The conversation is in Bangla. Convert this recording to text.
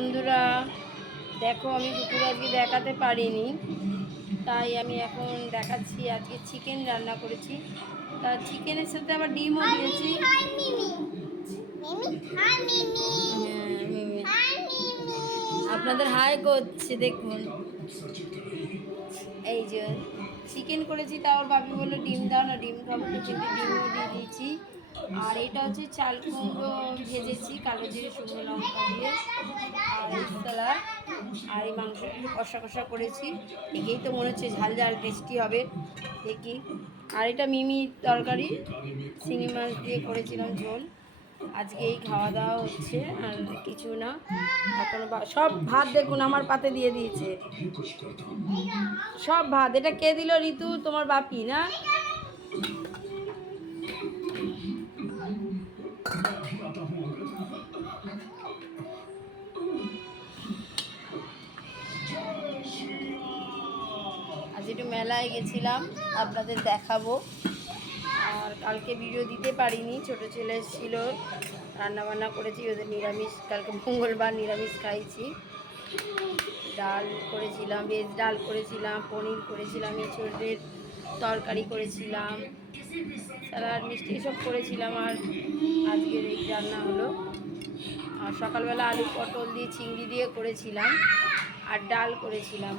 বন্ধুরা দেখো, আমি দুপুরে আজকে দেখাতে পারিনি, তাই আমি এখন দেখাচ্ছি। আজকে চিকেন রান্না করেছি, তা চিকেনের সাথে আবার ডিমও দিয়েছি। আপনাদের হাই করছে দেখুন। এই যে চিকেন করেছি, তাও বাবি বললো ডিম দাও না, ডিম খাবো, তো কিন্তু ডিমও দিয়ে দিয়েছি। আর এটা হচ্ছে চাল কুমড়ো ভেজেছি কালো জিরে শুকনো লঙ্কা দিয়ে, আর এই স্যালাড, আর এই মাংস একটু কষা কষা করেছি। দেখেই তো মনে হচ্ছে ঝাল ঝাল টেস্টি হবে, দেখি। আর এটা মিমি তরকারি, শিঙি মাছ দিয়ে করেছিলাম ঝোল। আজকে এই খাওয়া দাওয়া হচ্ছে, আর কিছু না। এখন সব ভাত দেখুন আমার পাতে দিয়ে দিয়েছে, সব ভাত। এটা কে দিল? ঋতু, তোমার বাপি না? আজ একটু মেলায় গেছিলাম, আপনাদের দেখাবো। আর কালকে ভিডিও দিতে পারিনি, ছোট ছেলে ছিল, রান্নাবান্না করেছি ওদের নিরামিষ, কালকে মঙ্গলবার নিরামিষ খাইছি। ডাল করেছিলাম, ভেজ ডাল করেছিলাম, পনির করেছিলাম, এঁচোড়ের তরকারি করেছিলাম, স্যালাড মিষ্টি এসব করেছিলাম। আর আজকের এই রান্না হলো। আর সকালবেলা আলু পটল দিয়ে চিংড়ি দিয়ে করেছিলাম, আর ডাল করেছিলাম।